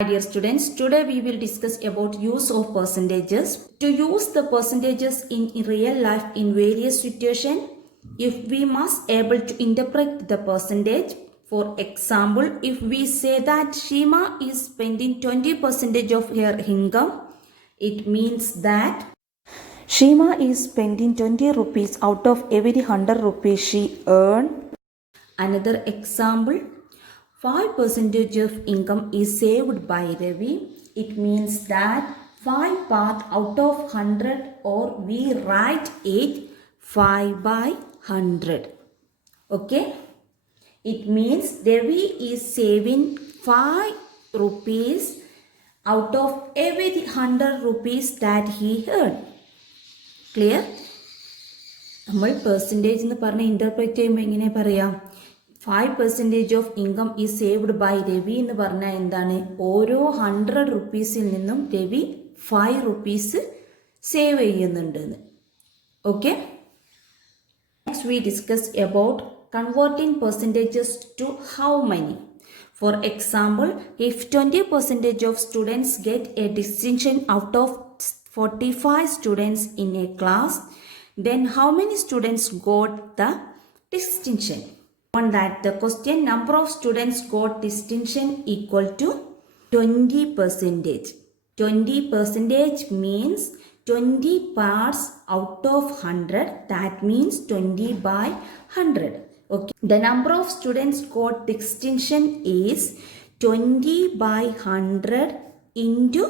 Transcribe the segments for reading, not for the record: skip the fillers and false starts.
Hi dear students, today we will discuss about use of percentages. To use the percentages in real life in various situations, if we must able to interpret the percentage. For example, if we say that Shima is spending 20% of her income, it means that Shima is spending 20 rupees out of every 100 rupees she earned. Another example, 5% of income is saved by Ravi. It means that 5 path out of 100, or we write it 5 by 100. Okay. It means Ravi is saving 5 rupees out of every 100 rupees that he earned. Clear? നമ്മൾ percentage എന്ന് പറഞ്ഞ് interpret ചെയ്യുമ്പോൾ എങ്ങനെ പറയാം? 5% of income is saved by Ravi എന്ന് പറഞ്ഞാൽ എന്താണ്? ഓരോ 100 റുപ്പീസിൽ നിന്നും രവി 5 റുപ്പീസ് സേവ് ചെയ്യുന്നുണ്ട്. Okay, next we discuss about converting percentages to how many. For example, if 20% of students get a distinction out of 45 students in a class, then how many students got the distinction? On that, the question, number of students got distinction equal to 20%. 20% means 20 parts out of 100. That means 20 by 100. Okay. The number of students got distinction is 20 by 100 into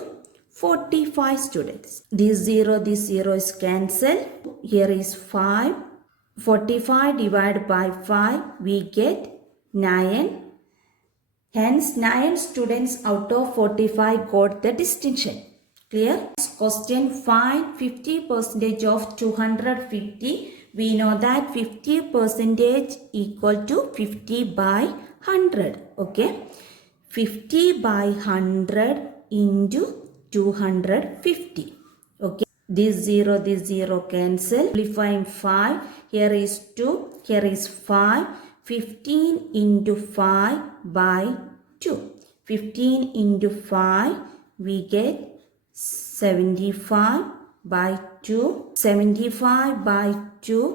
45 students. This 0 is cancelled. Here is 5. 45 divided by 5, we get 9. Hence, 9 students out of 45 got the distinction. Clear? Question, find 50% of 250. We know that 50% equal to 50 by 100. Okay. 50 by 100 into 250. Okay. This 0 cancel. Simplifying 5. Here is 2. Here is 5. 15 into 5 by 2. 15 into 5. We get 75 by 2. 75 by 2.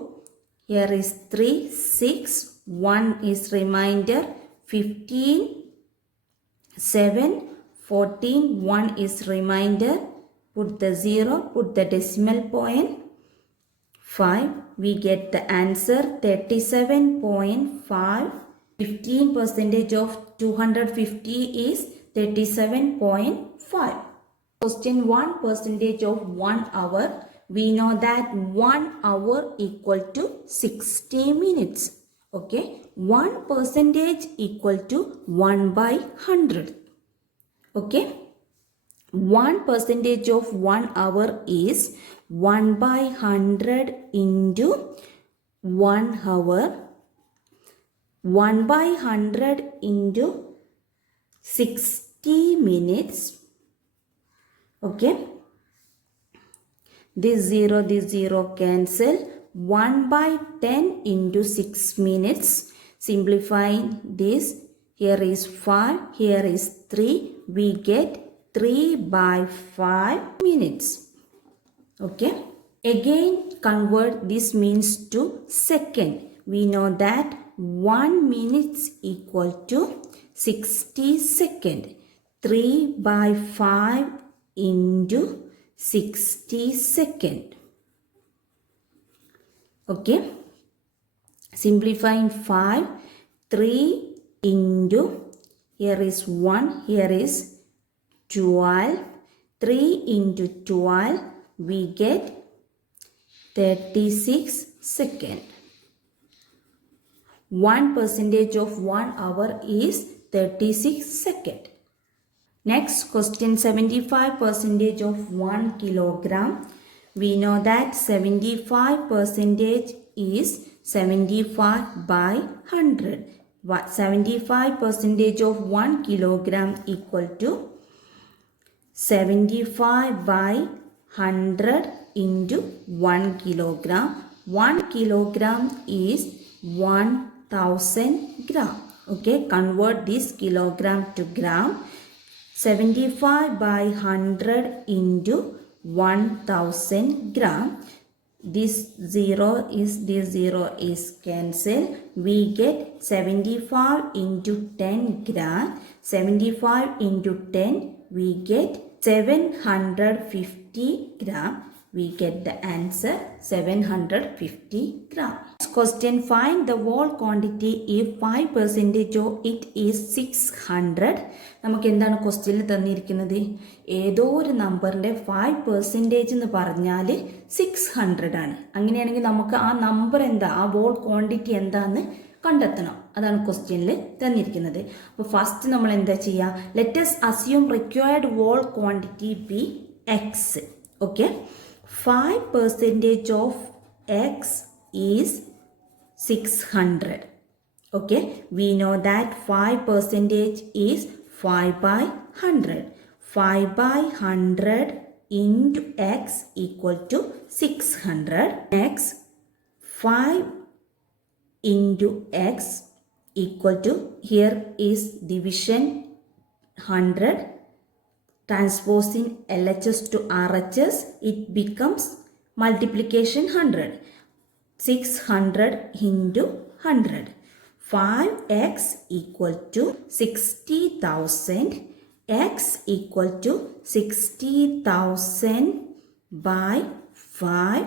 Here is 3. 6. 1 is remainder. 15. 7. 14. 1 is remainder. Put the 0. Put the decimal point. 5. We get the answer 37.5. 15% of 250 is 37.5. Question, 1% of 1 hour. We know that 1 hour equal to 60 minutes. Okay. 1% equal to 1 by 100. Okay. 1% of 1 hour is 1 by 100 into 1 hour. 1 by 100 into 60 minutes. Okay. This 0 cancel. 1 by 10 into 6 minutes. Simplifying this. Here is 5. Here is 3. We get 3 by 5 minutes. Okay. Again, convert this means to second. We know that 1 minute equal to 60 second. 3 by 5 into 60 second. Okay. Simplifying 5. 3 into, here is 1, here is 12. 3 into 12, we get 36 second. 1% of 1 hour is 36 second. Next question, 75% of 1 kilogram. We know that 75% is 75 by 100. 75% of 1 kilogram equal to 75 by 100 into 1 kilogram. 1 kilogram is 1000 gram. Okay, convert this kilogram to gram. 75 by 100 into 1000 gram. This 0 is cancelled. We get 75 into 10 gram. 75 into 10, we get 750 gram. We get the answer 750 gram. Next question, find the whole quantity if 5% of it is 600. നമുക്ക് എന്താണ് ക്വസ്റ്റ്യനിൽ തന്നിരിക്കുന്നത്? ഏതോ ഒരു നമ്പറിൻ്റെ 5% എന്ന് പറഞ്ഞാൽ 600 ആണ്. അങ്ങനെയാണെങ്കിൽ നമുക്ക് ആ നമ്പർ എന്താ, ആ വോൾ ക്വാണ്ടിറ്റി എന്താന്ന് കണ്ടെത്തണം. അതാണ് ക്വസ്റ്റ്യനിൽ തന്നിരിക്കുന്നത്. അപ്പോൾ ഫസ്റ്റ് നമ്മൾ എന്താ ചെയ്യുക? Let us assume required whole quantity be x. Okay, 5% of x is 600. Okay, we know that 5% is 5 by 100. 5 by 100 into x equal to 600. Next, 5 into x equal to, here is division 100. Transposing LHS to RHS, it becomes multiplication 100. 600 into 100. 5x equal to 60,000. X equal to 60,000 by 5.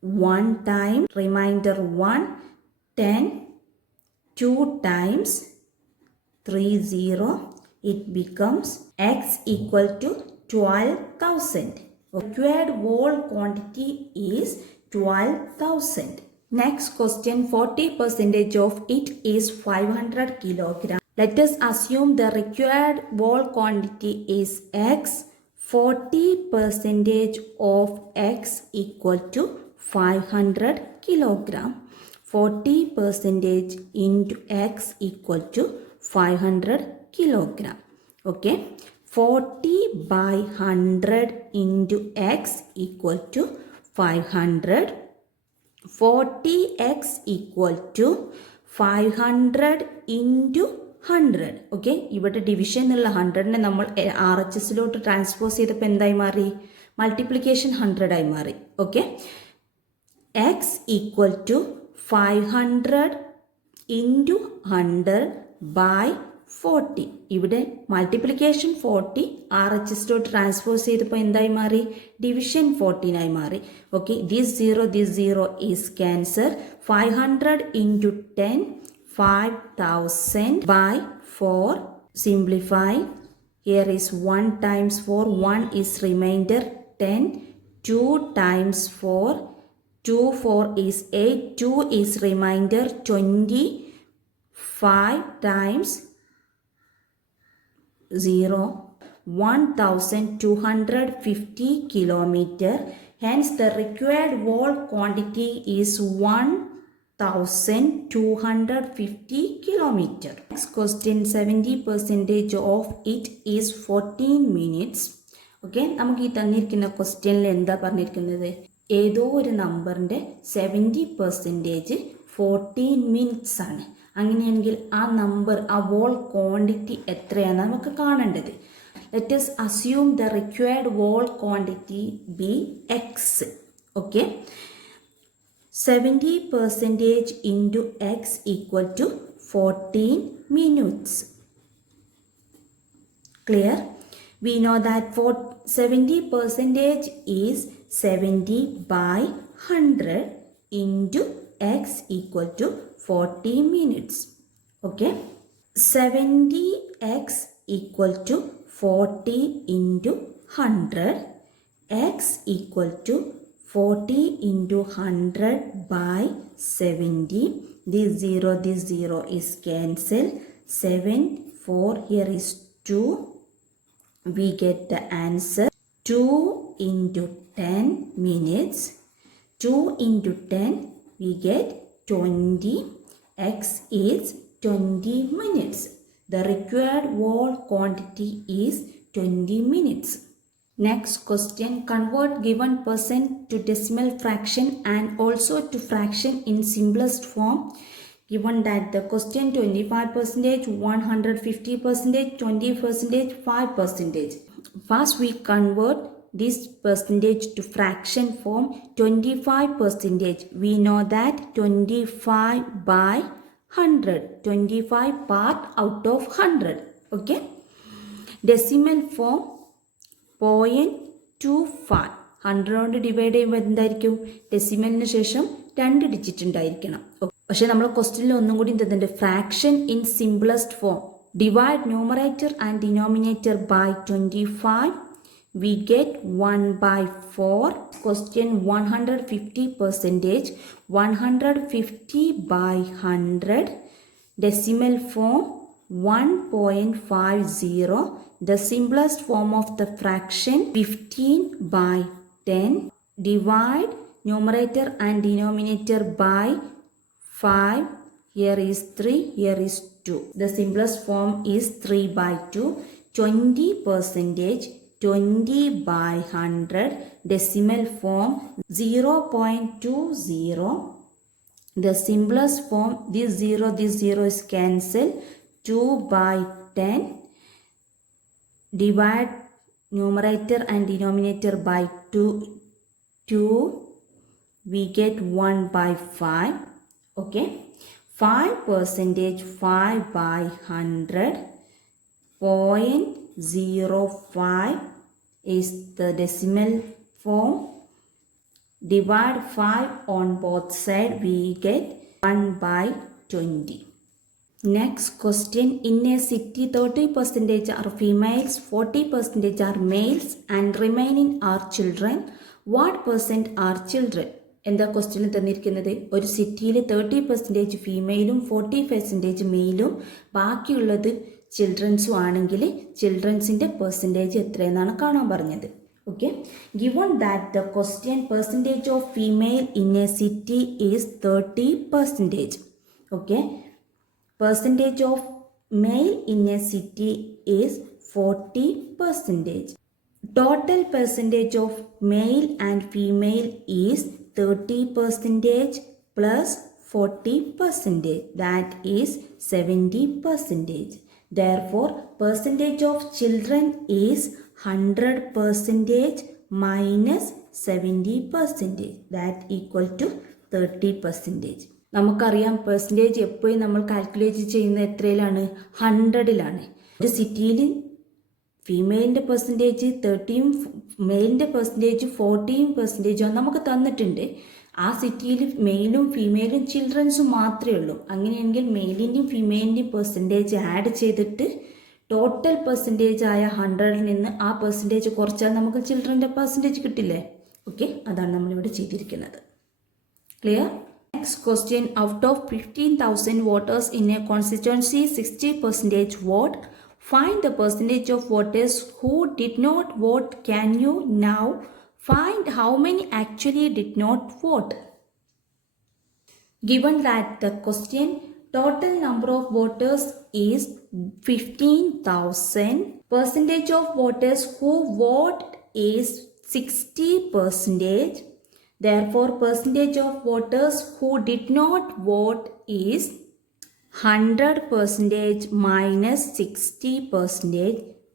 1 time, remainder 1, 10, 2 times 30, it becomes x equal to 12,000. Required whole quantity is 12,000. Next question, 40% of it is 500 kilogram. Let us assume the required whole quantity is x. 40% of x equal to 500 kilogram. 40% into x equal to 500 kilogram. Okay, 40 by 100 into x equal to 500. 40x equal to 500 into 100. Okay, ഇവിടെ division എന്നുള്ള 100നെ നമ്മൾ RHSലോട്ട് transpose ചെയ്തപ്പോൾ എന്തായി മാറി? Multiplication 100 ആയി മാറി. Okay, x equal to 500 into 100 by 40. ഇവിടെ multiplication 40 RHSലോട്ട് transpose ചെയ്തപ്പോൾ എന്തായി മാറി? ഡിവിഷൻ 14 ആയി മാറി. Okay, this 0 is cancel. 500 into 10, 5,000 by 4. Simplify. Here is 1 times 4. 1 is remainder 10. 2 times 4. 2 4 is 8. 2 is remainder 20. 5 times 0. 1250 kilometer. Hence the required whole quantity is 1250 kilometer. Next question, 70% of it is 14 minutes. Okay, നമുക്ക് ഈ തന്നിരിക്കുന്ന ക്വസ്റ്റ്യനിൽ എന്താ പറഞ്ഞിരിക്കുന്നത്? ഏതോ ഒരു നമ്പറിൻ്റെ 70% 14 minutes ആണ്. അങ്ങനെയാണെങ്കിൽ ആ നമ്പർ, ആ whole quantity എത്രയാണ് നമുക്ക് കാണേണ്ടത്? Let us assume the required whole quantity be x. Okay, 70% into x equal to 14 minutes. Clear? We know that 70% is 70 by 100 into x equal to 40 minutes. Okay, 70x equal to 40 into 100. X equal to 40 into 100 by 70. This 0 is cancelled. 7, 4, here is 2. We get the answer 2 into 10 minutes. 2 into 10, we get 20. X is 20 minutes. The required whole quantity is 20 minutes. Next question, convert given percent to decimal fraction and also to fraction in simplest form Given that the question 25%, 150%, 20%, 5%. First we convert this percentage to fraction form. 25%. We know that 25 by 100. 25 part out of 100. Okay. Decimal form 0.25. 100 കൊണ്ട് divide ചെയ്യുമ്പോൾ എന്തായിരിക്കും? ഡെസിമലിന് ശേഷം 2 digit ഉണ്ടായിരിക്കണം. പക്ഷെ നമ്മൾ ക്വസ്റ്റ്യനിൽ ഒന്നും കൂടി എന്തുണ്ട്? Fraction in simplest form. Divide numerator and denominator by 25. We get 1 by 4. Question 150%. 150 by 100. Decimal form 1.50. The simplest form of the fraction 15 by 10. Divide numerator and denominator by 5. Here is 3, here is 2. The simplest form is 3 by 2. 20%. 20 by 100. Decimal form 0.20. The simplest form, this 0 is cancelled. 2 by 10. Divide numerator and denominator by 2. We get 1 by 5. Okay. 5%. 5 by 100. 0.05 is the decimal form. Divide 5 on both sides. We get 1 by 20. Next question. In a city, 30% are females, 40% are males, and remaining are children. What percent are children? എന്താ ക്വസ്റ്റ്യനിൽ തന്നിരിക്കുന്നത്? ഒരു സിറ്റിയിൽ 30% ഫീമെയിലും 40% മെയിലും ബാക്കിയുള്ളത് ചിൽഡ്രൻസും ആണെങ്കിൽ ചിൽഡ്രൻസിൻ്റെ percentage എത്രയെന്നാണ് കാണാൻ പറഞ്ഞത്. Okay. Given that the question percentage of female in A city is 30%. Okay. Percentage of male in a city is 40%. Total percentage of male and female is 30% plus 40%. That is 70%. Therefore, percentage of children is 100% minus 70%. That equal to 30%. നമുക്കറിയാം percentage എപ്പോഴും നമ്മൾ calculate ചെയ്യുന്നത് എത്രയിലാണ്? 100-ലാണ്. ഒരു സിറ്റിയിൽ ഫീമെയിലിൻ്റെ percentage 30-യും മെയിലിൻ്റെ percentage 40% നമുക്ക് തന്നിട്ടുണ്ട്. ആ സിറ്റിയിൽ മെയിലും ഫീമെയിലും ചിൽഡ്രൻസും മാത്രമേ ഉള്ളൂ. അങ്ങനെയെങ്കിൽ മെയിലിൻ്റെയും ഫീമെയിലിൻ്റെയും പെർസെൻറ്റേജ് ആഡ് ചെയ്തിട്ട് ടോട്ടൽ പെർസെൻറ്റേജ് ആയ 100-ൽ നിന്ന് ആ പെർസെൻറ്റേജ് കുറച്ചാൽ നമുക്ക് ചിൽഡ്രൻ്റെ പെർസെൻറ്റേജ് കിട്ടില്ലേ? ഓക്കെ. അതാണ് നമ്മളിവിടെ ചെയ്തിരിക്കുന്നത്. Clear? Next question. Out of 15,000 voters in a constituency, 60% vote. Find the percentage of voters who did not vote. Can you now find how many actually did not vote? Given that the question total number of voters is 15,000. Percentage of voters who vote is 60%. Therefore, percentage of voters who did not vote is 100% minus 60%.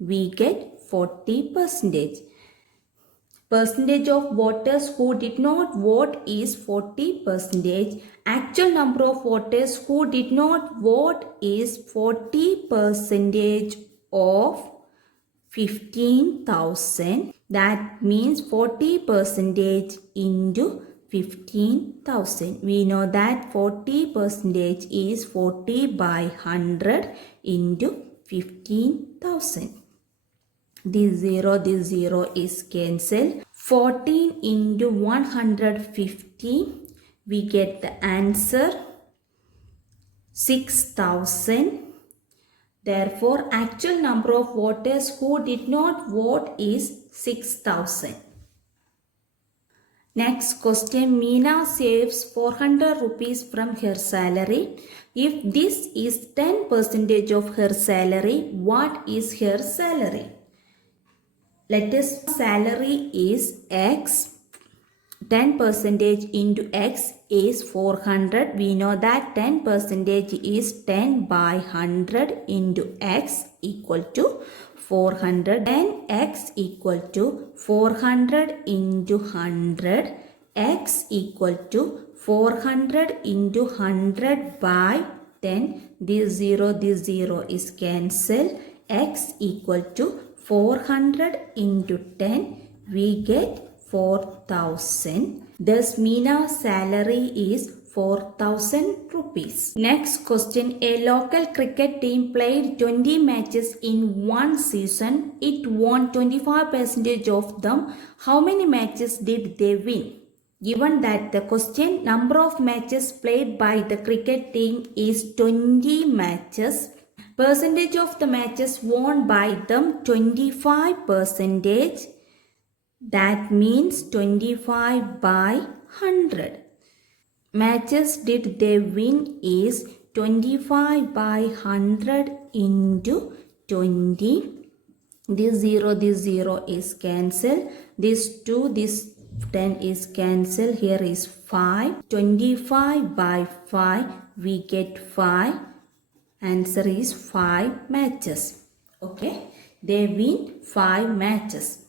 We get 40%. Percentage of voters who did not vote is 40%. Actual number of voters who did not vote is 40% of 15,000. That means 40% into 15,000. We know that 40% is 40 by 100 into 15,000. This 0 is cancelled. 14 into 150. We get the answer 6,000. Therefore, actual number of voters who did not vote is 6,000. Next question. Meena saves 400 rupees from her salary. If this is 10% of her salary, what is her salary? Let us salary is X. 10 percentage into x is 400. We know that 10 percentage is 10 by 100 into x equal to 400. Then x equal to 400 into 100. X equal to 400 into 100 by 10. This 0 is cancelled. X equal to 400 into 10. We get 4,000. Thus, Meena's salary is 4,000 rupees. Next question. A local cricket team played 20 matches in one season. It won 25% of them. How many matches did they win? Given that the question number of matches played by the cricket team is 20 matches. Percentage of the matches won by them 25%. That means 25 by 100. Matches did they win is 25 by 100 into 20. This 0 is cancelled. This 2, this 10 is cancelled. Here is 5. 25 by 5, we get 5. Answer is 5 matches. Okay. They win 5 matches.